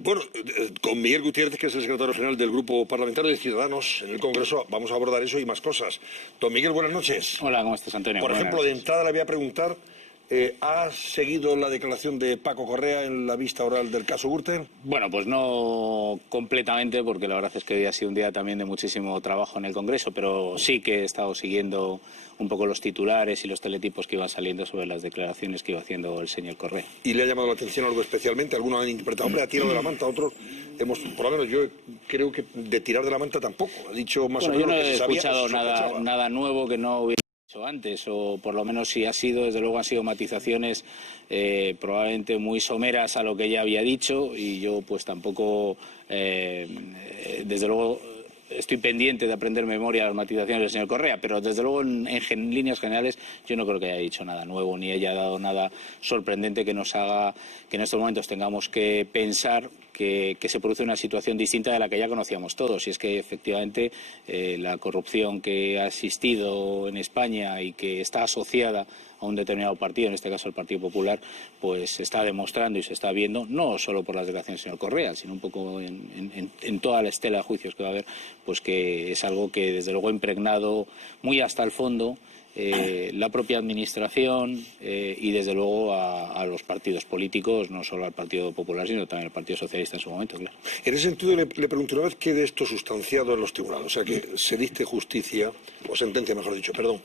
Bueno, con Miguel Gutiérrez, que es el secretario general del Grupo Parlamentario de Ciudadanos en el Congreso, vamos a abordar eso y más cosas. Don Miguel, buenas noches. Hola, ¿cómo estás, Antonio? Por ejemplo, de entrada le voy a preguntar, ¿ha seguido la declaración de Paco Correa en la vista oral del caso Gürtel? Bueno, pues no completamente, porque la verdad es que hoy ha sido un día también de muchísimo trabajo en el Congreso, pero sí que he estado siguiendo un poco los titulares y los teletipos que iban saliendo sobre las declaraciones que iba haciendo el señor Correa. ¿Y le ha llamado la atención algo especialmente? Algunos han interpretado, hombre, ha tirado de la manta, otros por lo menos yo creo que de tirar de la manta tampoco. Ha dicho más o menos yo no lo que he se sabía, escuchado nada nuevo que no hubiera dicho antes, o por lo menos si ha sido, desde luego han sido matizaciones probablemente muy someras a lo que ya había dicho, y yo pues tampoco, desde luego, estoy pendiente de aprender memoria de las matizaciones del señor Correa, pero desde luego en líneas generales yo no creo que haya dicho nada nuevo ni haya dado nada sorprendente que nos haga que en estos momentos tengamos que pensar que se produce una situación distinta de la que ya conocíamos todos, y es que efectivamente la corrupción que ha existido en España y que está asociada a un determinado partido, en este caso el Partido Popular, pues se está demostrando y se está viendo, no solo por las declaraciones del señor Correa, sino un poco en toda la estela de juicios que va a haber, pues que es algo que desde luego ha impregnado muy hasta el fondo la propia administración y desde luego a los partidos políticos, no solo al Partido Popular sino también al Partido Socialista en su momento, claro. En ese sentido le pregunto, una vez quede esto sustanciado en los tribunales, o sea que se dicte justicia, o sentencia mejor dicho, perdón,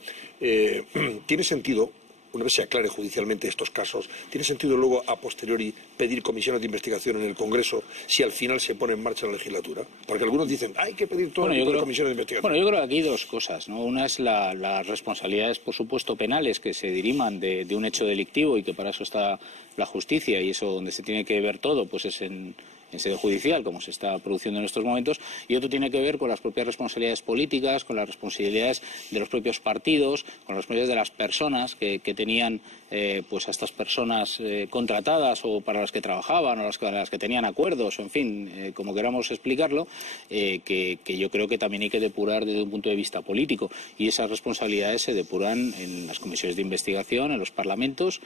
¿tiene sentido, una vez se aclare judicialmente estos casos, tiene sentido luego a posteriori pedir comisiones de investigación en el Congreso si al final se pone en marcha la legislatura? Porque algunos dicen, hay que pedir todo tipo de comisiones de investigación. Bueno, yo creo que aquí hay dos cosas, ¿no? Una es las responsabilidades, por supuesto, penales que se diriman de un hecho delictivo, y que para eso está la justicia, y eso donde se tiene que ver todo pues es en sede judicial, como se está produciendo en estos momentos, y otro tiene que ver con las propias responsabilidades políticas, con las responsabilidades de los propios partidos, con las responsabilidades de las personas que tenían pues a estas personas contratadas o para las que trabajaban o las que tenían acuerdos, o en fin, como queramos explicarlo, que yo creo que también hay que depurar desde un punto de vista político, y esas responsabilidades se depuran en las comisiones de investigación, en los parlamentos.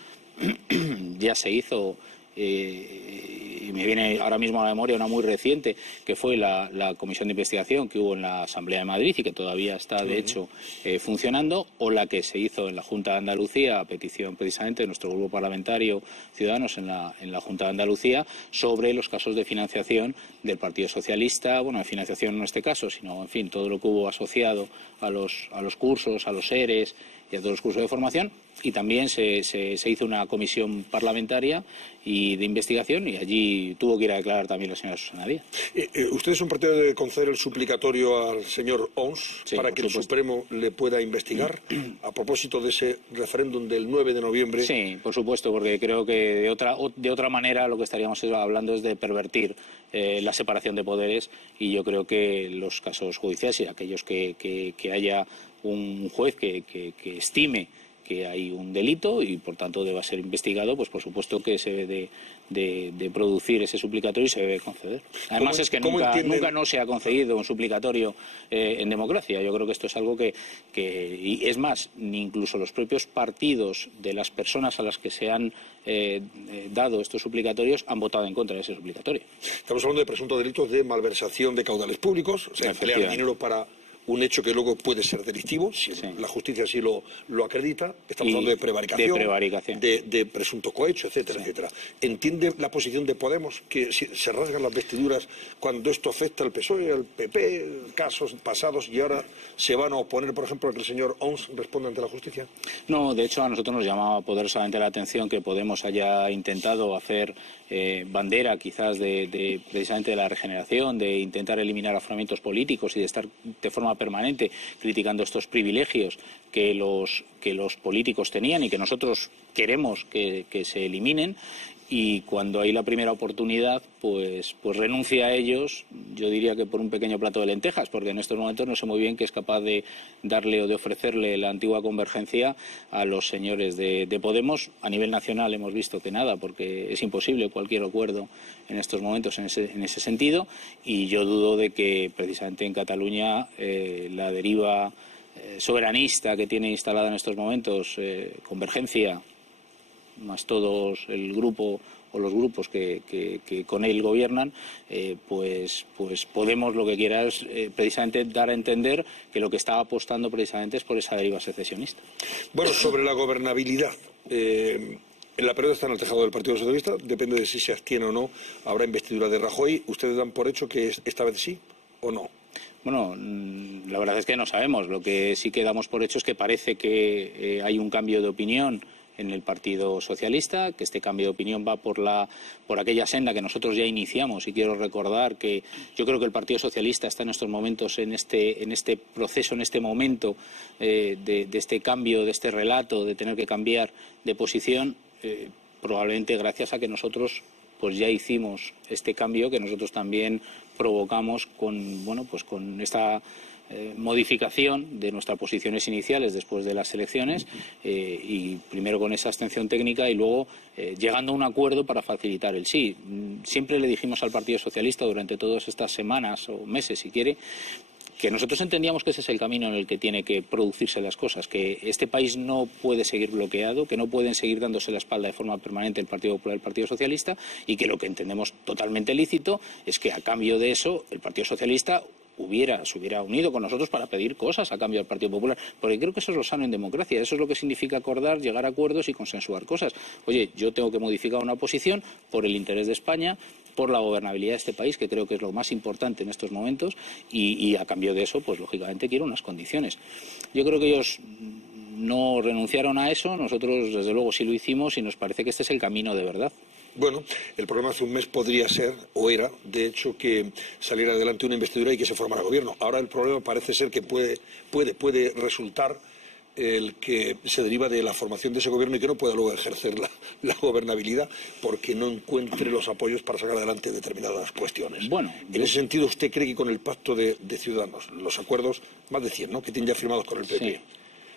Ya se hizo, y me viene ahora mismo a la memoria una muy reciente, que fue la comisión de investigación que hubo en la Asamblea de Madrid y que todavía está, de hecho, funcionando, o la que se hizo en la Junta de Andalucía, a petición precisamente de nuestro grupo parlamentario Ciudadanos en la Junta de Andalucía, sobre los casos de financiación del Partido Socialista, bueno, de financiación no en este caso, sino, en fin, todo lo que hubo asociado a los cursos, a los ERES y a todos los cursos de formación. Y también se hizo una comisión parlamentaria y de investigación, y allí tuvo que ir a declarar también la señora Susana Díaz. ¿Usted es un partido de conceder el suplicatorio al señor ONS para que el Supremo le pueda investigar a propósito de ese referéndum del 9 de noviembre? Sí, por supuesto, porque creo que de otra manera lo que estaríamos hablando es de pervertir la separación de poderes, y yo creo que los casos judiciales y aquellos que haya un juez que estime que hay un delito y por tanto deba ser investigado, pues por supuesto que se debe de producir ese suplicatorio y se debe conceder. Además es que nunca no se ha concedido un suplicatorio en democracia. Yo creo que esto es algo y es más, ni incluso los propios partidos de las personas a las que se han dado estos suplicatorios han votado en contra de ese suplicatorio. Estamos hablando de presuntos delitos de malversación de caudales públicos, o sea, emplear dinero para un hecho que luego puede ser delictivo, si la justicia así lo acredita. Estamos hablando de prevaricación, de presunto cohecho, etcétera, etcétera. ¿Entiende la posición de Podemos, que se rasgan las vestiduras cuando esto afecta al PSOE, al PP, casos pasados, y ahora se van a oponer, por ejemplo, a que el señor ONS responda ante la justicia? No, de hecho a nosotros nos llamaba poderosamente la atención que Podemos haya intentado hacer bandera quizás precisamente de la regeneración, de intentar eliminar aforamientos políticos y de estar de forma permanente criticando estos privilegios que los políticos tenían y que nosotros queremos que se eliminen, y cuando hay la primera oportunidad pues renuncia a ellos, yo diría que por un pequeño plato de lentejas, porque en estos momentos no sé muy bien qué es capaz de darle o de ofrecerle la antigua convergencia a los señores de Podemos. A nivel nacional hemos visto que nada, porque es imposible cualquier acuerdo en estos momentos en ese sentido, y yo dudo de que precisamente en Cataluña la deriva soberanista que tiene instalada en estos momentos Convergencia más todos el grupo o los grupos que con él gobiernan, pues Podemos lo que quiera es precisamente dar a entender que lo que está apostando precisamente es por esa deriva secesionista. Bueno, sobre la gobernabilidad, la pelota está en el tejado del Partido Socialista, depende de si se abstiene o no, habrá investidura de Rajoy. ¿Ustedes dan por hecho que esta vez sí o no? Bueno, la verdad es que no sabemos. Lo que sí que damos por hecho es que parece que hay un cambio de opinión en el Partido Socialista, que este cambio de opinión va por aquella senda que nosotros ya iniciamos, y quiero recordar que yo creo que el Partido Socialista está en estos momentos en este proceso, en este momento de este cambio, de este relato, de tener que cambiar de posición, probablemente gracias a que nosotros pues ya hicimos este cambio que nosotros también provocamos con esta modificación de nuestras posiciones iniciales después de las elecciones, y primero con esa abstención técnica y luego llegando a un acuerdo para facilitar el sí. Siempre le dijimos al Partido Socialista durante todas estas semanas o meses, si quiere, que nosotros entendíamos que ese es el camino en el que tiene que producirse las cosas, que este país no puede seguir bloqueado, que no pueden seguir dándose la espalda de forma permanente el Partido Popular y el Partido Socialista, y que lo que entendemos totalmente lícito es que a cambio de eso el Partido Socialista se hubiera unido con nosotros para pedir cosas a cambio del Partido Popular, porque creo que eso es lo sano en democracia, eso es lo que significa acordar, llegar a acuerdos y consensuar cosas. Oye, yo tengo que modificar una posición por el interés de España, por la gobernabilidad de este país, que creo que es lo más importante en estos momentos, y a cambio de eso, pues lógicamente quiero unas condiciones. Yo creo que ellos no renunciaron a eso, nosotros desde luego sí lo hicimos y nos parece que este es el camino de verdad. Bueno, el problema hace un mes podría ser, o era, de hecho, que saliera adelante una investidura y que se formara gobierno. Ahora el problema parece ser que puede resultar el que se deriva de la formación de ese gobierno y que no pueda luego ejercer la gobernabilidad porque no encuentre los apoyos para sacar adelante determinadas cuestiones. Bueno, en ese sentido, ¿usted cree que con el pacto de Ciudadanos, los acuerdos, más de 100, ¿no?, que tienen ya firmados con el PP, sí,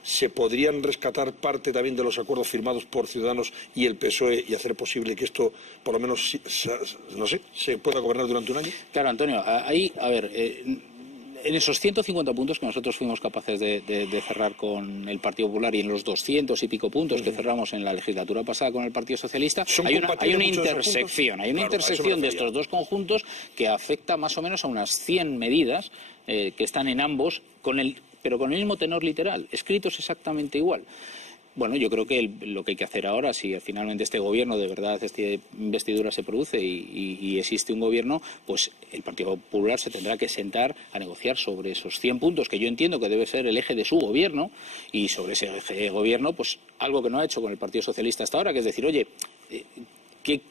se podrían rescatar parte también de los acuerdos firmados por Ciudadanos y el PSOE y hacer posible que esto, por lo menos, se pueda gobernar durante un año? Claro, Antonio, ahí, a ver, en esos 150 puntos que nosotros fuimos capaces de cerrar con el Partido Popular y en los 200 y pico puntos que cerramos en la legislatura pasada con el Partido Socialista, hay una intersección de estos dos conjuntos que afecta más o menos a unas 100 medidas que están en ambos, pero con el mismo tenor literal, escritos exactamente igual. Bueno, yo creo que lo que hay que hacer ahora, si finalmente este gobierno de verdad, esta investidura se produce y existe un gobierno, pues el Partido Popular se tendrá que sentar a negociar sobre esos 100 puntos que yo entiendo que debe ser el eje de su gobierno, y sobre ese eje de gobierno, pues algo que no ha hecho con el Partido Socialista hasta ahora, que es decir, oye,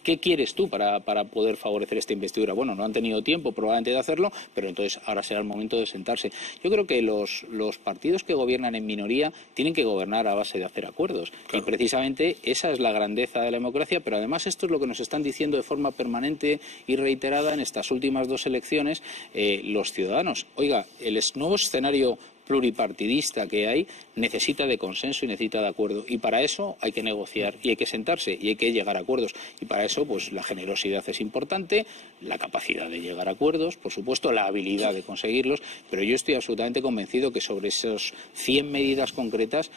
¿qué quieres tú para poder favorecer esta investidura? Bueno, no han tenido tiempo probablemente de hacerlo, pero entonces ahora será el momento de sentarse. Yo creo que los partidos que gobiernan en minoría tienen que gobernar a base de hacer acuerdos. Claro. Y precisamente esa es la grandeza de la democracia, pero además esto es lo que nos están diciendo de forma permanente y reiterada en estas últimas dos elecciones los ciudadanos. Oiga, el nuevo escenario pluripartidista que hay necesita de consenso y necesita de acuerdo, y para eso hay que negociar y hay que sentarse y hay que llegar a acuerdos, y para eso pues la generosidad es importante, la capacidad de llegar a acuerdos, por supuesto la habilidad de conseguirlos, pero yo estoy absolutamente convencido que sobre esas 100 medidas concretas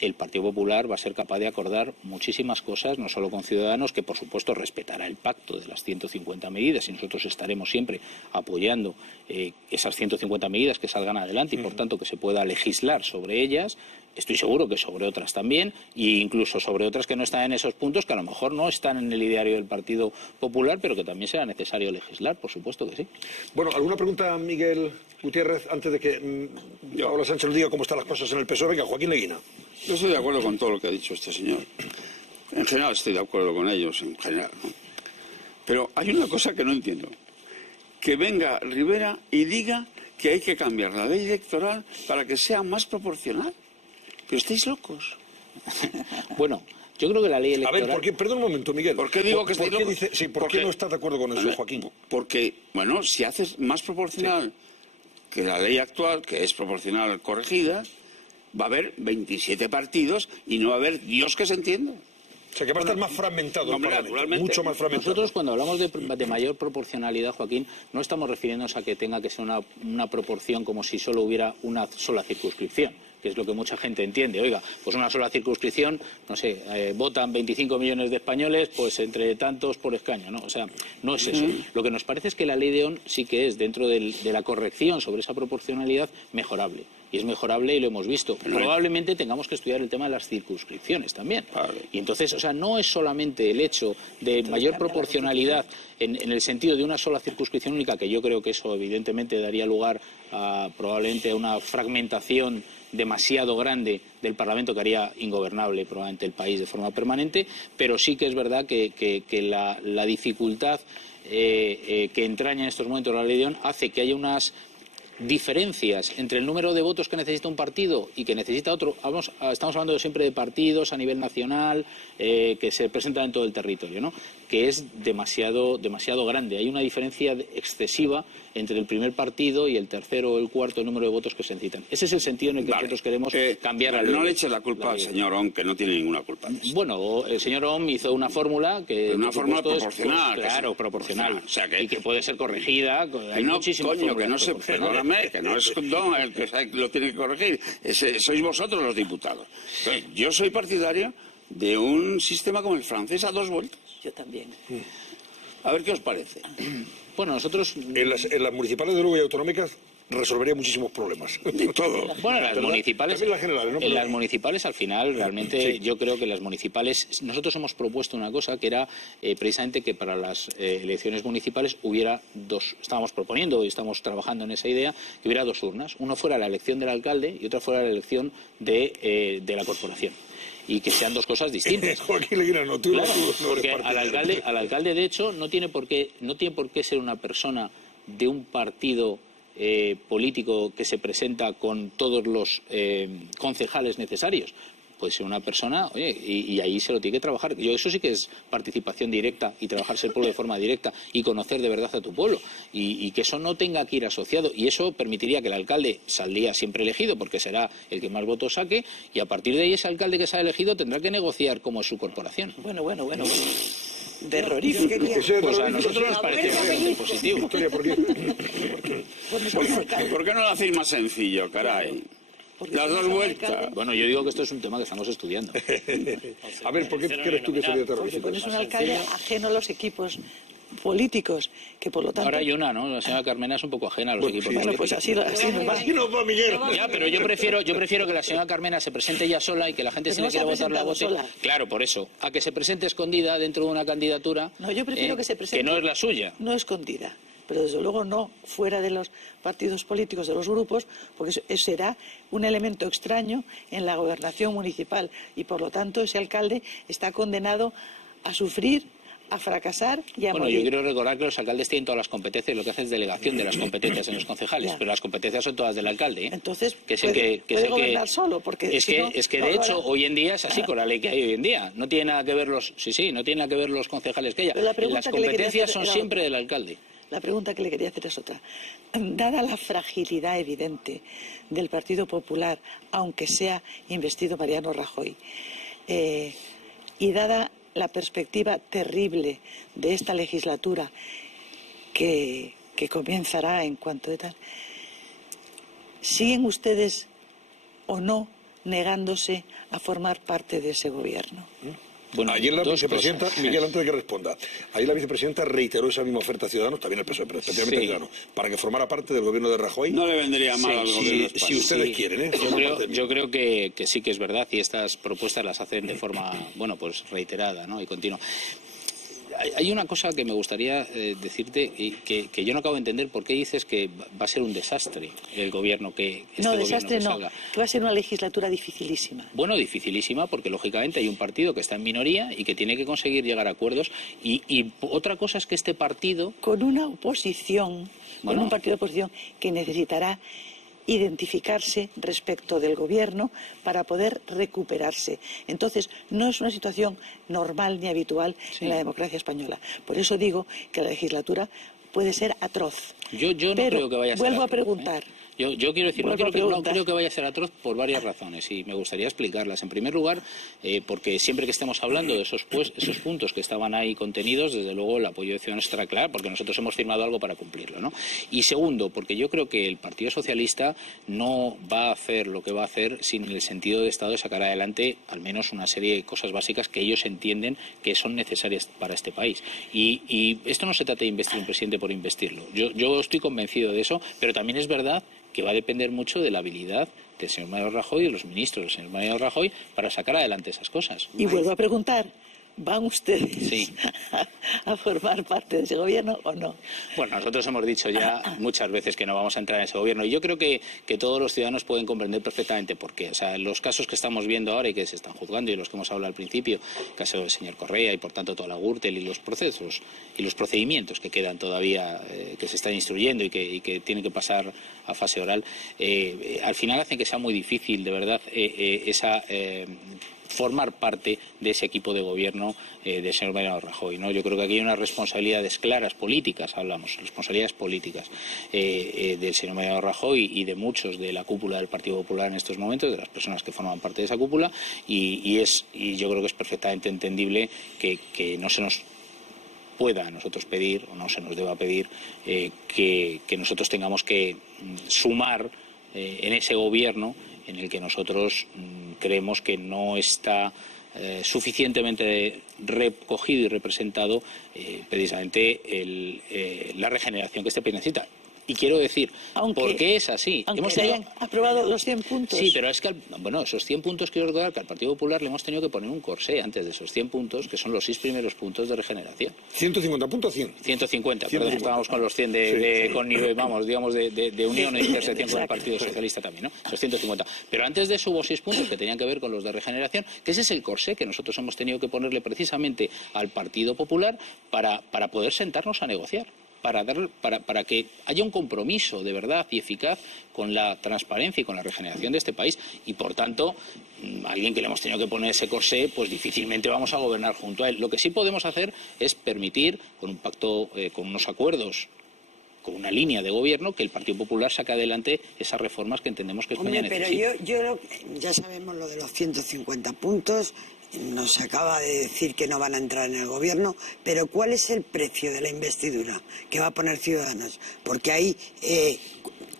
el Partido Popular va a ser capaz de acordar muchísimas cosas, no solo con Ciudadanos, que por supuesto respetará el pacto de las 150 medidas y nosotros estaremos siempre apoyando esas 150 medidas que salgan adelante y por tanto que se pueda legislar sobre ellas. Estoy seguro que sobre otras también, e incluso sobre otras que no están en esos puntos, que a lo mejor no están en el ideario del Partido Popular, pero que también será necesario legislar, por supuesto que sí. Bueno, ¿alguna pregunta, Miguel Gutiérrez, antes de que Paula Sánchez nos diga cómo están las cosas en el PSOE? Venga, Joaquín Leguina. Yo estoy de acuerdo con todo lo que ha dicho este señor. En general estoy de acuerdo con ellos, en general, ¿no? Pero hay una cosa que no entiendo. Que venga Rivera y diga que hay que cambiar la ley electoral para que sea más proporcional. Pero estáis locos. Bueno, yo creo que la ley electoral... A ver, perdón un momento, Miguel. ¿Por qué digo que estáis locos? ¿Por qué no estás de acuerdo con eso, Joaquín? Porque, bueno, si haces más proporcional que la ley actual, que es proporcional corregida, va a haber 27 partidos y no va a haber Dios que se entienda. O sea, que va a estar más fragmentado el Parlamento, mucho más fragmentado. Nosotros, cuando hablamos de mayor proporcionalidad, Joaquín, no estamos refiriéndonos a que tenga que ser una proporción como si solo hubiera una sola circunscripción. que es lo que mucha gente entiende. Oiga, pues una sola circunscripción, no sé, votan 25 millones de españoles, pues entre tantos por escaño, ¿no? O sea, no es eso. Lo que nos parece es que la ley de ON sí que es, dentro de la corrección sobre esa proporcionalidad, mejorable. Y es mejorable y lo hemos visto. Probablemente tengamos que estudiar el tema de las circunscripciones también. Y entonces, o sea, no es solamente el hecho de mayor proporcionalidad en el sentido de una sola circunscripción única, que yo creo que eso evidentemente daría lugar probablemente a una fragmentación demasiado grande del Parlamento que haría ingobernable probablemente el país de forma permanente, pero sí que es verdad que la dificultad que entraña en estos momentos la ley de ON hace que haya unas diferencias entre el número de votos que necesita un partido y que necesita otro. Estamos hablando siempre de partidos a nivel nacional que se presentan en todo el territorio, ¿no? Que es demasiado grande. Hay una diferencia excesiva entre el primer partido y el tercero o el cuarto número de votos que se necesitan. Ese es el sentido en el que nosotros queremos cambiar la ley. No le eche la culpa al señor ON, que no tiene ninguna culpa. Bueno, el señor ON hizo una fórmula que... Una fórmula proporcional. Claro, proporcional. O sea y que puede ser corregida. Hay muchísimas fórmulas perdóname, que no es Don el que lo tiene que corregir. Sois vosotros los diputados. Entonces, yo soy partidario de un sistema como el francés a 2 vueltas. Yo también. A ver qué os parece. Bueno, nosotros... En las municipales de luego y autonómicas resolvería muchísimos problemas. De todo. Bueno, las municipales, las generales, ¿no? en las municipales al final realmente yo creo que las municipales, nosotros hemos propuesto una cosa que era precisamente que para las elecciones municipales hubiera estábamos proponiendo y estamos trabajando en esa idea, que hubiera 2 urnas. Uno fuera la elección del alcalde y otra fuera la elección de la corporación. Y que sean 2 cosas distintas. Joaquín Leguina, no, tú claro, no porque al alcalde de hecho no tiene por qué ser una persona de un partido político que se presenta con todos los concejales necesarios. Puede ser una persona, oye, y ahí se lo tiene que trabajar. Eso sí que es participación directa y trabajarse el pueblo de forma directa y conocer de verdad a tu pueblo. Y que eso no tenga que ir asociado. Y eso permitiría que el alcalde saldría siempre elegido, porque será el que más votos saque, y a partir de ahí ese alcalde que se ha elegido tendrá que negociar cómo es su corporación. Bueno. Terrorífico. Pues a nosotros nos parece bastante positivo. ¿Por qué no lo hacéis más sencillo, caray? Las 2 vueltas. Bueno, yo digo que esto es un tema que estamos estudiando. A ver, ¿por qué crees tú que sería terrorífico? Porque pones un alcalde ajeno a los equipos políticos, que por lo tanto... Ahora hay una, ¿no? La señora Carmena es un poco ajena a los equipos políticos. Bueno, pues así nos va, Miguel. Ya, pero yo prefiero que la señora Carmena se presente ella sola y que la gente se le quiera votar la vote. Claro, por eso. A que se presente escondida dentro de una candidatura no, yo prefiero que se presente, que no es la suya. No escondida, pero desde luego no fuera de los partidos políticos, de los grupos, porque eso será un elemento extraño en la gobernación municipal y por lo tanto ese alcalde está condenado a sufrir, a fracasar y a morir. Yo quiero recordar que los alcaldes tienen todas las competencias, lo que hacen es delegación de las competencias en los concejales, pero las competencias son todas del alcalde. Entonces, que es puede gobernar solo, porque es que de hecho hoy en día es así con la ley que hay hoy en día. No tiene nada que ver no tiene nada que ver los concejales que haya. Las competencias son siempre del alcalde. La pregunta que le quería hacer es otra. Dada la fragilidad evidente del Partido Popular, aunque sea investido Mariano Rajoy, y dada la perspectiva terrible de esta legislatura que comenzará en cuanto de tal, ¿siguen ustedes o no negándose a formar parte de ese gobierno? Bueno, ayer la vicepresidenta, Miguel, antes de que responda, ayer la vicepresidenta reiteró esa misma oferta a Ciudadanos, también el PSOE, pero especialmente Ciudadanos, para que formara parte del gobierno de Rajoy. No le vendría mal al gobierno. Si ustedes quieren, ¿eh? Yo creo que sí que es verdad y estas propuestas las hacen de forma, pues reiterada, ¿no? Y continua. Hay una cosa que me gustaría decirte que yo no acabo de entender por qué dices que va a ser un desastre el gobierno que no, desastre no, que va a ser una legislatura dificilísima. Bueno, dificilísima porque lógicamente hay un partido que está en minoría y que tiene que conseguir llegar a acuerdos y otra cosa es que este partido... Con una oposición, con un partido de oposición que necesitará identificarse respecto del gobierno para poder recuperarse. Entonces, no es una situación normal ni habitual en la democracia española. Por eso digo que la legislatura puede ser atroz. Yo no creo que vaya a ser vuelvo atroz, a preguntar. Yo quiero decir, no creo que vaya a ser atroz por varias razones y me gustaría explicarlas. En primer lugar, porque siempre que estemos hablando de esos puntos que estaban ahí contenidos, desde luego el apoyo de Ciudadanos estará claro, porque nosotros hemos firmado algo para cumplirlo, ¿no? Y segundo, porque yo creo que el Partido Socialista no va a hacer lo que va a hacer sin el sentido de Estado de sacar adelante al menos una serie de cosas básicas que ellos entienden que son necesarias para este país. Y esto no se trata de investir un presidente por investirlo. Yo estoy convencido de eso, pero también es verdad que va a depender mucho de la habilidad del señor Mariano Rajoy y de los ministros del señor Mariano Rajoy para sacar adelante esas cosas. Y vuelvo a preguntar, ¿van ustedes a formar parte de ese gobierno o no? Bueno, nosotros hemos dicho ya muchas veces que no vamos a entrar en ese gobierno y yo creo que todos los ciudadanos pueden comprender perfectamente por qué. O sea, los casos que estamos viendo ahora y que se están juzgando y los que hemos hablado al principio, el caso del señor Correa y por tanto toda la Gürtel y los procesos y los procedimientos que quedan todavía, que se están instruyendo y que tienen que pasar a fase oral, al final hacen que sea muy difícil, de verdad, formar parte de ese equipo de gobierno del señor Mariano Rajoy, ¿no? Yo creo que aquí hay unas responsabilidades claras políticas, responsabilidades políticas del señor Mariano Rajoy y de muchos de la cúpula del Partido Popular en estos momentos, de las personas que forman parte de esa cúpula, y yo creo que es perfectamente entendible que no se nos pueda a nosotros pedir, o no se nos deba pedir, que nosotros tengamos que sumar en ese gobierno en el que nosotros creemos que no está suficientemente recogido y representado precisamente la regeneración que este país necesita. Y quiero decir, ¿por qué es así? Aunque se hayan aprobado los 100 puntos. Sí, pero es que, esos 100 puntos, quiero recordar que al Partido Popular le hemos tenido que poner un corsé antes de esos 100 puntos, que son los 6 primeros puntos de regeneración. 150 puntos, 100. 150, perdón, estábamos con los 100 de unión e intersección con el Partido Socialista también, ¿no? Esos 150. Pero antes de eso hubo 6 puntos que tenían que ver con los de regeneración, que ese es el corsé que nosotros hemos tenido que ponerle precisamente al Partido Popular para poder sentarnos a negociar. Para que haya un compromiso de verdad y eficaz con la transparencia y con la regeneración de este país y, por tanto, alguien que le hemos tenido que poner ese corsé, pues difícilmente vamos a gobernar junto a él. Lo que sí podemos hacer es permitir, con un pacto, con unos acuerdos, con una línea de gobierno, que el Partido Popular saque adelante esas reformas que entendemos que España necesita. Pero ya sabemos lo de los 150 puntos. Nos acaba de decir que no van a entrar en el gobierno, pero ¿cuál es el precio de la investidura que va a poner Ciudadanos? Porque hay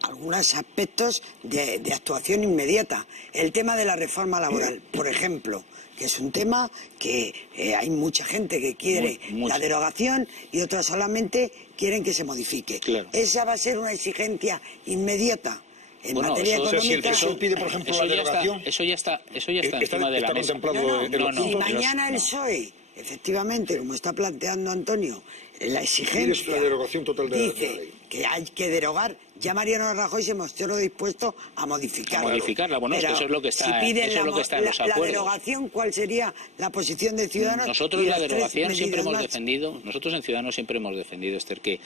algunos aspectos de actuación inmediata. El tema de la reforma laboral, por ejemplo, que es un tema que hay mucha gente que quiere la derogación y otras solamente quieren que se modifique. Claro. Esa va a ser una exigencia inmediata. En materia económica, eso pide, por ejemplo, la derogación. Eso ya está encima de la mesa. Si mañana el PSOE, efectivamente, como está planteando Antonio, la exigencia la derogación total de dice la ley, que hay que derogar, ya Mariano Rajoy se mostró dispuesto a modificarla. Bueno, es que eso es lo que está, si piden eso es lo que está en los acuerdos. La derogación, ¿cuál sería la posición de Ciudadanos? Nosotros la derogación siempre hemos defendido, nosotros en Ciudadanos siempre hemos defendido, Esther, que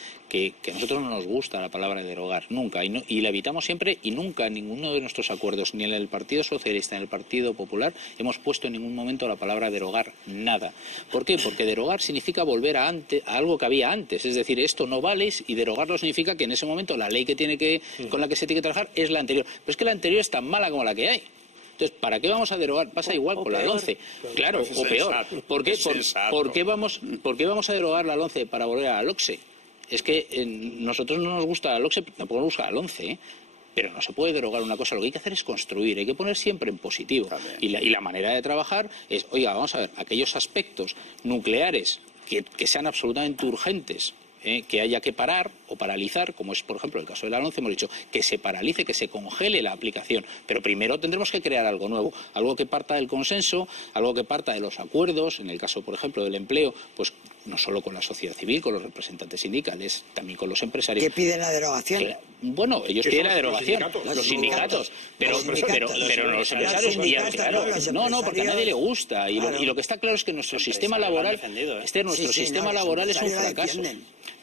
a nosotros no nos gusta la palabra derogar, nunca, y la evitamos siempre, y nunca en ninguno de nuestros acuerdos, ni en el Partido Socialista, ni en el Partido Popular, hemos puesto en ningún momento la palabra derogar, nada. ¿Por qué? Porque derogar significa volver a algo que había antes, es decir, esto no vale, y derogarlo significa que en ese momento la ley con la que se tiene que trabajar es la anterior. Pero es que la anterior es tan mala como la que hay. Entonces, ¿para qué vamos a derogar? Pasa igual con la LOMCE. Claro, o peor. ¿Por qué vamos a derogar la LOMCE para volver a la LOCSE? Es que nosotros no nos gusta la LOCSE, tampoco nos gusta la LOMCE, pero no se puede derogar una cosa. Lo que hay que hacer es construir, hay que poner siempre en positivo. Y la manera de trabajar es, oiga, vamos a ver, aquellos aspectos nucleares que sean absolutamente urgentes, que haya que parar o paralizar, como es por ejemplo el caso de la LOMCE, hemos dicho que se paralice, que se congele la aplicación, pero primero tendremos que crear algo nuevo, algo que parta del consenso, algo que parta de los acuerdos, en el caso por ejemplo del empleo, pues no solo con la sociedad civil, con los representantes sindicales, también con los empresarios. ¿Qué piden la derogación? Bueno, ellos piden la derogación, los sindicatos, pero los empresarios, no, porque a nadie le gusta, y lo que está claro es que nuestro sistema laboral, nuestro sistema laboral es un fracaso.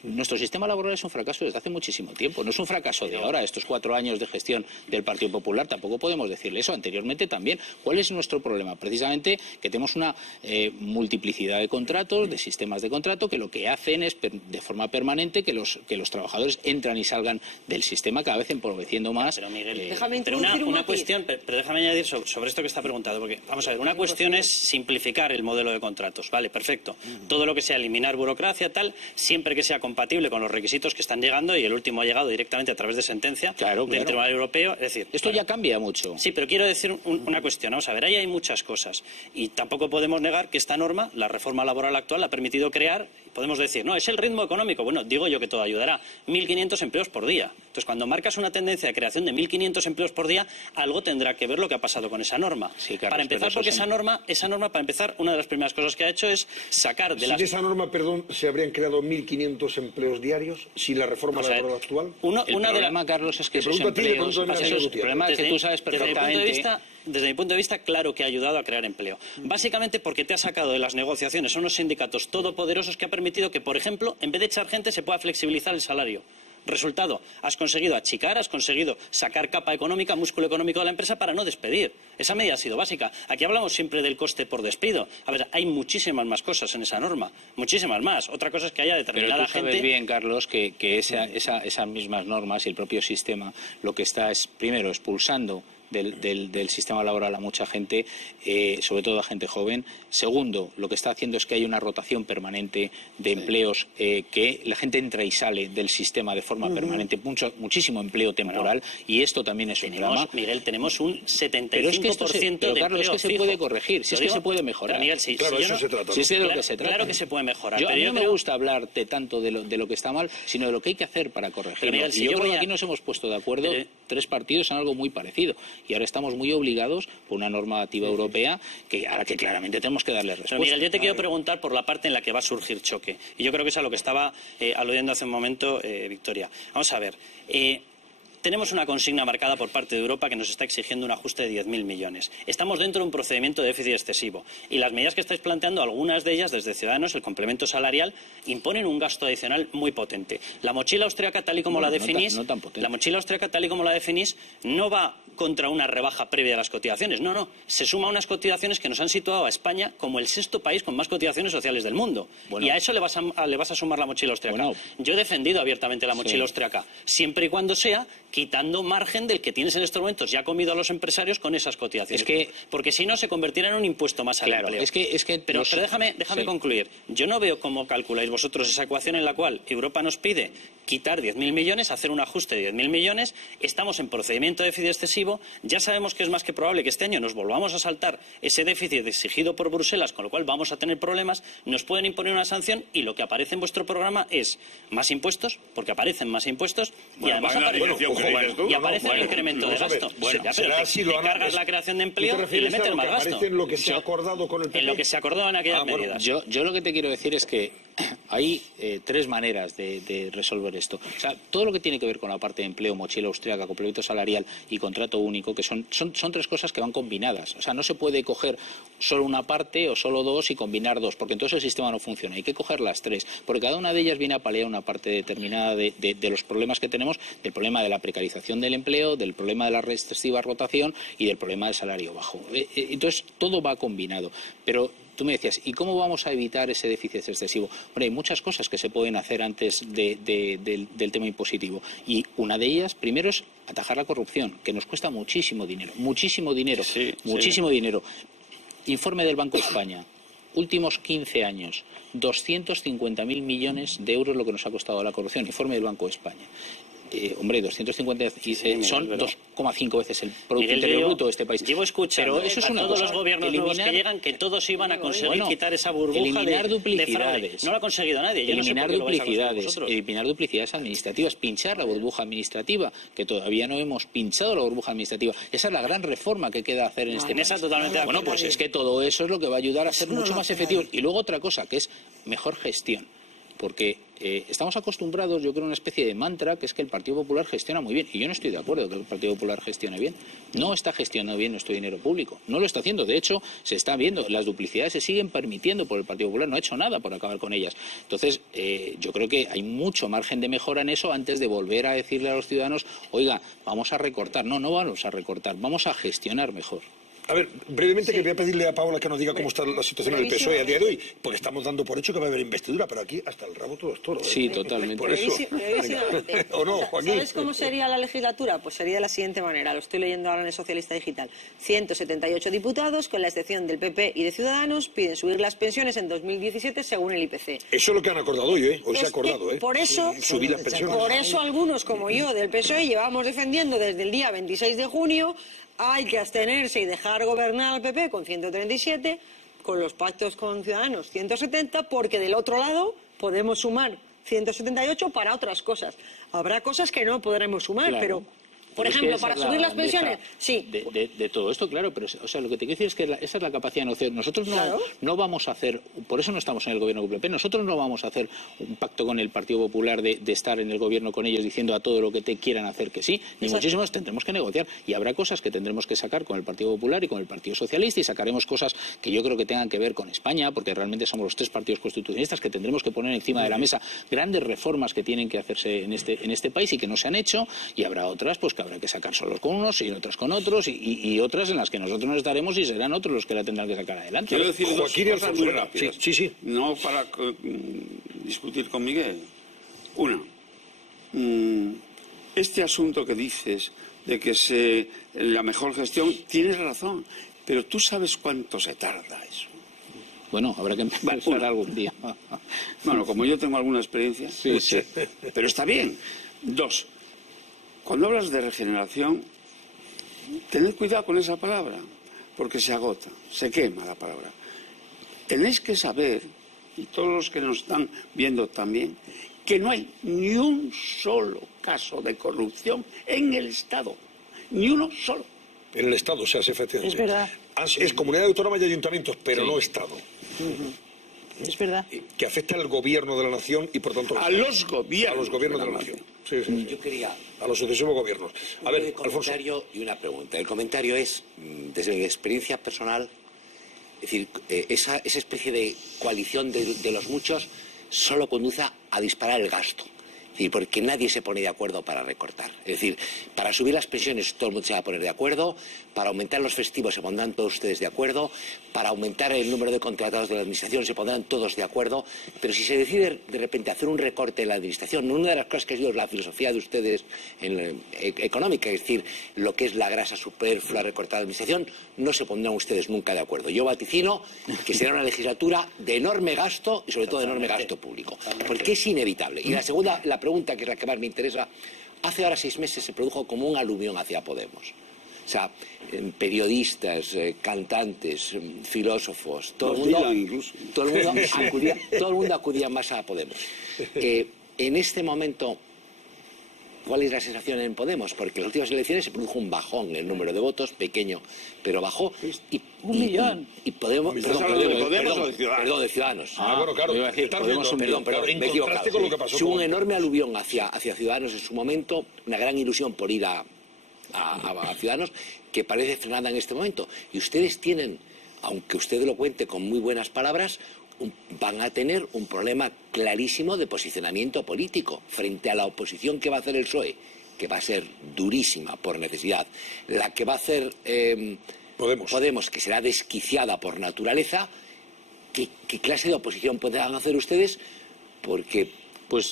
Nuestro sistema laboral es un fracaso desde hace muchísimo tiempo. No es un fracaso de ahora, estos 4 años de gestión del Partido Popular. Tampoco podemos decirle eso. Anteriormente también. ¿Cuál es nuestro problema? Precisamente que tenemos una multiplicidad de contratos, de sistemas de contrato, que lo que hacen es de forma permanente que los trabajadores entran y salgan del sistema, cada vez empobreciendo más. Pero Miguel, una cuestión, pero déjame añadir sobre esto que está preguntado, porque vamos a ver, una cuestión es simplificar el modelo de contratos, vale, perfecto. Todo lo que sea eliminar burocracia, tal, siempre que sea compatible con los requisitos que están llegando, y el último ha llegado directamente a través de sentencia del Tribunal Europeo. Es decir, esto ya cambia mucho. Sí, pero quiero decir una cuestión. Vamos a ver, ahí hay muchas cosas. Y tampoco podemos negar que esta norma, la reforma laboral actual, ha permitido crear, podemos decir, no, es el ritmo económico. Bueno, digo yo que todo ayudará. 1.500 empleos por día. Entonces, cuando marcas una tendencia de creación de 1.500 empleos por día, algo tendrá que ver lo que ha pasado con esa norma. Sí, Carlos, para empezar, porque esa norma, para empezar, una de las primeras cosas que ha hecho es sacar de Sin esa norma, perdón, ¿se habrían creado 1.500 empleos diarios sin la reforma laboral actual? El problema, Carlos, es que esos empleos... El problema es que tú sabes perfectamente... Desde mi punto de vista, claro que ha ayudado a crear empleo. Básicamente porque te ha sacado de las negociaciones unos sindicatos todopoderosos que ha permitido que, por ejemplo, en vez de echar gente, se pueda flexibilizar el salario. Resultado, has conseguido achicar, has conseguido sacar capa económica, músculo económico de la empresa para no despedir. Esa medida ha sido básica. Aquí hablamos siempre del coste por despido. A ver, hay muchísimas más cosas en esa norma, muchísimas más. Otra cosa es que haya determinada gente... Pero tú sabes bien, Carlos, que esas mismas normas y el propio sistema lo que está es, primero, expulsando del sistema laboral a mucha gente, sobre todo a gente joven. Segundo, lo que está haciendo es que hay una rotación permanente de empleos, que la gente entra y sale del sistema de forma permanente, muchísimo empleo temporal, y esto también es un drama. Miguel, tenemos un 75% pero Carlos, es que se puede corregir, si es que se puede mejorar. Miguel, claro, eso se trata. Si es de lo que se trata. Claro que se puede mejorar. A mí no me gusta hablarte tanto de lo que está mal, sino de lo que hay que hacer para corregirlo. Miguel, y yo creo que aquí nos hemos puesto de acuerdo 3 partidos en algo muy parecido. Y ahora estamos muy obligados por una normativa europea a la que claramente tenemos que darle respuesta. Pero Miguel, yo te quiero preguntar por la parte en la que va a surgir choque. Y yo creo que es a lo que estaba aludiendo hace un momento Victoria. Vamos a ver. Tenemos una consigna marcada por parte de Europa que nos está exigiendo un ajuste de 10.000 millones. Estamos dentro de un procedimiento de déficit excesivo. Y las medidas que estáis planteando, algunas de ellas desde Ciudadanos, el complemento salarial, imponen un gasto adicional muy potente. La mochila austríaca, tal y como la definís, la mochila austríaca, tal y como la definís, no va contra una rebaja previa de las cotizaciones. No, no. Se suma a unas cotizaciones que nos han situado a España como el 6º país con más cotizaciones sociales del mundo. Bueno, y a eso le vas a sumar la mochila austríaca. Bueno, yo he defendido abiertamente la mochila austríaca, siempre y cuando sea quitando margen del que tienes en estos momentos ya comido a los empresarios con esas cotizaciones. Porque si no, se convertirá en un impuesto más al empleo. Pero déjame concluir. Yo no veo cómo calculáis vosotros esa ecuación en la cual Europa nos pide quitar 10.000 millones, hacer un ajuste de 10.000 millones, estamos en procedimiento de déficit excesivo, ya sabemos que es más que probable que este año nos volvamos a saltar ese déficit exigido por Bruselas, con lo cual vamos a tener problemas, nos pueden imponer una sanción y lo que aparece en vuestro programa es más impuestos, porque aparecen más impuestos, y además aparece el incremento de gasto. Te cargas la creación de empleo y le metes más gasto. En lo que se ha acordado con el PP. En lo que se acordó en aquellas medidas. Yo lo que te quiero decir es que hay 3 maneras de resolver esto. O sea, todo lo que tiene que ver con la parte de empleo, mochila austríaca, complemento salarial y contrato único, que son 3 cosas que van combinadas. O sea, no se puede coger solo una parte o solo 2 y combinar 2, porque entonces el sistema no funciona. Hay que coger las 3, porque cada una de ellas viene a paliar una parte determinada de los problemas que tenemos, del problema de la precarización del empleo, del problema de la excesiva rotación y del problema del salario bajo. Entonces, todo va combinado. Pero tú me decías, ¿y cómo vamos a evitar ese déficit excesivo? Hombre, hay muchas cosas que se pueden hacer antes del tema impositivo. Y una de ellas, primero, es atajar la corrupción, que nos cuesta muchísimo dinero. Muchísimo dinero. Dinero. Informe del Banco de España. Últimos 15 años, 250.000 millones de euros lo que nos ha costado la corrupción. Informe del Banco de España. 250 son 2,5 veces el Producto Interior Bruto de este país. Llevo escuchando pero eso es una todos los gobiernos nuevos que llegan que todos iban a conseguir quitar esa burbuja eliminar duplicidades. de fraude. No lo ha conseguido nadie. Eliminar duplicidades administrativas, pinchar la burbuja administrativa, que todavía no hemos pinchado la burbuja administrativa. Esa es la gran reforma que queda hacer en este país. Bueno, pues es que todo eso es lo que va a ayudar a ser mucho más efectivos. Y luego otra cosa, que es mejor gestión. porque estamos acostumbrados, yo creo, a una especie de mantra que es que el Partido Popular gestiona muy bien. Y yo no estoy de acuerdo que el Partido Popular gestione bien. No está gestionando bien nuestro dinero público. No lo está haciendo. De hecho, se está viendo. Las duplicidades se siguen permitiendo por el Partido Popular. No ha hecho nada por acabar con ellas. Entonces, yo creo que hay mucho margen de mejora en eso antes de volver a decirle a los ciudadanos, oiga, vamos a recortar. No, no vamos a recortar. Vamos a gestionar mejor. A ver, brevemente, que voy a pedirle a Paula que nos diga cómo está la situación del PSOE a día de hoy, porque estamos dando por hecho que va a haber investidura, pero aquí hasta el rabo todo es toro. Sí, totalmente. Por eso. ¿O no, Joaquín? ¿Sabes cómo sería la legislatura? Pues sería de la siguiente manera, lo estoy leyendo ahora en el Socialista Digital. 178 diputados, con la excepción del PP y de Ciudadanos, piden subir las pensiones en 2017 según el IPC. Eso es lo que han acordado hoy, ¿eh? Hoy se ha acordado, ¿eh? Por eso, subir las pensiones. Por eso algunos, como yo, del PSOE, llevamos defendiendo desde el día 26 de junio hay que abstenerse y dejar gobernar al PP con 137, con los pactos con Ciudadanos 170, porque del otro lado podemos sumar 178 para otras cosas. Habrá cosas que no podremos sumar, claro. Pero, por ejemplo, para subir las pensiones, sí. De todo esto, claro, pero o sea, lo que te quiero decir es que esa es la capacidad de negociación. Nosotros no vamos a hacer, por eso no estamos en el gobierno con el PP, nosotros no vamos a hacer un pacto con el Partido Popular de estar en el gobierno con ellos diciendo a todo lo que te quieran hacer que sí, ni muchísimo más. Tendremos que negociar y habrá cosas que tendremos que sacar con el Partido Popular y con el Partido Socialista y sacaremos cosas que yo creo que tengan que ver con España, porque realmente somos los tres partidos constitucionalistas que tendremos que poner encima de la mesa grandes reformas que tienen que hacerse en este país y que no se han hecho, y habrá otras pues que habrá que sacar solos con unos y otras con otros y otras en las que nosotros no estaremos y serán otros los que la tendrán que sacar adelante. Quiero decir Joaquín dos cosas muy rápidas. Sí. No para discutir con Miguel. Una, este asunto que dices de que la mejor gestión, tienes razón, pero tú sabes cuánto se tarda eso. Bueno, habrá que empezar algún día. Bueno, como yo tengo alguna experiencia, sí. Pero está bien. Dos, cuando hablas de regeneración, tened cuidado con esa palabra, porque se agota, se quema la palabra. Tenéis que saber, y todos los que nos están viendo también, que no hay ni un solo caso de corrupción en el Estado. Ni uno solo. En el Estado, o sea, efectivamente. Es verdad. Es comunidad autónoma y ayuntamientos, pero no Estado. Es verdad. Que afecta al gobierno de la nación y, por tanto, a los gobiernos de la nación. Sí. Yo quería... A los sucesivos gobiernos. A ver, un comentario y una pregunta. El comentario es, desde mi experiencia personal, es decir, esa especie de coalición de los muchos solo conduce a disparar el gasto. Es decir, porque nadie se pone de acuerdo para recortar. Es decir, para subir las pensiones todo el mundo se va a poner de acuerdo, para aumentar los festivos se pondrán todos ustedes de acuerdo, para aumentar el número de contratados de la administración se pondrán todos de acuerdo, pero si se decide de repente hacer un recorte en la administración, una de las cosas que ha sido la filosofía de ustedes económica, es decir, lo que es la grasa superflua recortada de la administración, no se pondrán ustedes nunca de acuerdo. Yo vaticino que será una legislatura de enorme gasto y sobre todo de enorme gasto público, porque es inevitable. Y la segunda, la pregunta, que es la que más me interesa, hace ahora 6 meses se produjo como un aluvión hacia Podemos. O sea, periodistas, cantantes, filósofos, todo el mundo acudía más a Podemos. En este momento, ¿cuál es la sensación en Podemos? Porque en las últimas elecciones se produjo un bajón en el número de votos, pequeño, pero bajó. Un millón. Y Podemos, perdón, de Ciudadanos. Bueno, claro. Me he equivocado. Hubo un enorme aluvión hacia Ciudadanos en su momento, una gran ilusión por ir a Ciudadanos, que parece frenada en este momento. Y ustedes tienen, aunque usted lo cuente con muy buenas palabras, van a tener un problema clarísimo de posicionamiento político frente a la oposición que va a hacer el PSOE, que va a ser durísima por necesidad, la que va a hacer Podemos, que será desquiciada por naturaleza. ¿Qué clase de oposición podrán hacer ustedes? Porque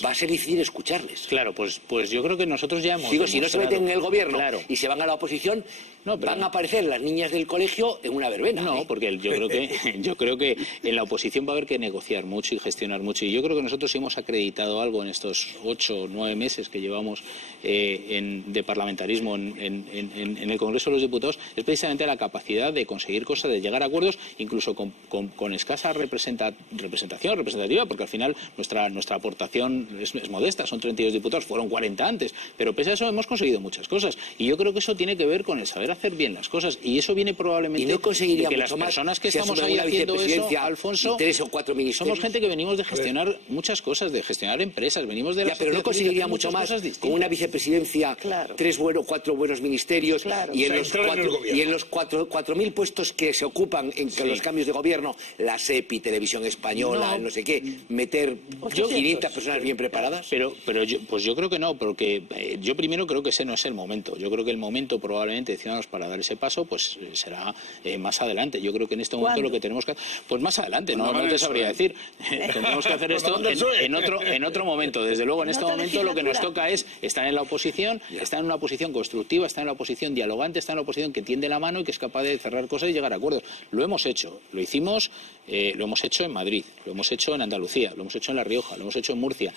va a ser difícil escucharles. Claro, pues yo creo que nosotros ya hemos... Digo, si no se meten en el gobierno y se van a la oposición, van a aparecer las niñas del colegio en una verbena. No, porque yo creo que en la oposición va a haber que negociar mucho y gestionar mucho. Y yo creo que nosotros hemos acreditado algo en estos 8 o 9 meses que llevamos de parlamentarismo en el Congreso de los Diputados, es precisamente la capacidad de conseguir cosas, de llegar a acuerdos, incluso con escasa representativa, porque al final nuestra aportación es modesta, son 32 diputados, fueron 40 antes, pero pese a eso hemos conseguido muchas cosas. Y yo creo que eso tiene que ver con el saber hacer bien las cosas, y eso viene probablemente no conseguiría de que las personas que estamos ahí haciendo eso, Alfonso, 3 o 4 ministerios. Somos gente que venimos de gestionar muchas cosas, de gestionar empresas, venimos de la pero no conseguiría mucho más con una vicepresidencia, 4 buenos ministerios, y en los 4.000 puestos que se ocupan en los cambios de gobierno, la SEPI, Televisión Española, no sé qué, meter 500 personas bien preparadas. Pero yo creo que no, porque yo primero creo que ese no es el momento. Yo creo que el momento probablemente de Ciudadanos para dar ese paso pues será más adelante. Yo creo que en este momento lo que tenemos que... Pues más adelante, no te sabría decir. Tendremos que hacer esto en otro momento. Desde luego, en este momento lo que nos toca es estar en la oposición, estar en una posición constructiva, estar en la oposición dialogante, estar en la oposición que tiende la mano y que es capaz de cerrar cosas y llegar a acuerdos. Lo hemos hecho, lo hicimos, lo hemos hecho en Madrid, lo hemos hecho en Andalucía, lo hemos hecho en La Rioja, lo hemos hecho en Murcia.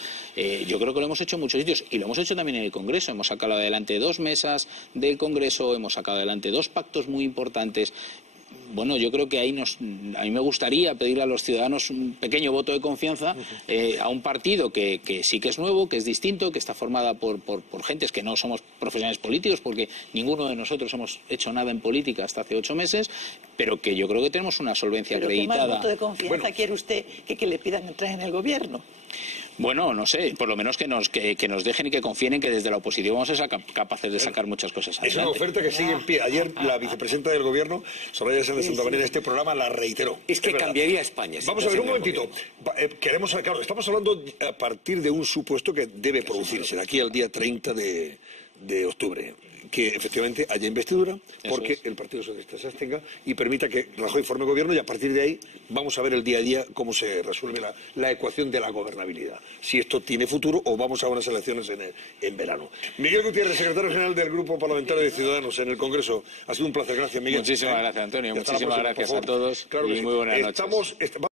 Yo creo que lo hemos hecho en muchos sitios y lo hemos hecho también en el Congreso. Hemos sacado adelante 2 mesas del Congreso, hemos sacado adelante 2 pactos muy importantes. Bueno, yo creo que a mí me gustaría pedirle a los ciudadanos un pequeño voto de confianza a un partido que sí que es nuevo, que es distinto, que está formada por gentes que no somos profesionales políticos, porque ninguno de nosotros hemos hecho nada en política hasta hace 8 meses, pero que yo creo que tenemos una solvencia acreditada. ¿Qué más voto de confianza quiere usted que le pidan entrar en el gobierno? Bueno, no sé, por lo menos que nos dejen y que confíen en que desde la oposición vamos a ser capaces de sacar muchas cosas adelante. Es una oferta que sigue en pie. Ayer la vicepresidenta del Gobierno, Soraya Sáenz de Santamaría, en este programa la reiteró. Es que cambiaría España. Vamos a ver un momentito. Claro, estamos hablando a partir de un supuesto que debe producirse de aquí al día 30 de octubre. Que efectivamente haya investidura, porque el Partido Socialista se abstenga y permita que Rajoy forme gobierno, y a partir de ahí vamos a ver el día a día cómo se resuelve la ecuación de la gobernabilidad. Si esto tiene futuro o vamos a unas elecciones en verano. Miguel Gutiérrez, secretario general del Grupo Parlamentario de Ciudadanos en el Congreso. Ha sido un placer. Gracias, Miguel. Muchísimas gracias, Antonio. Muchísimas gracias a todos y muy buenas noches.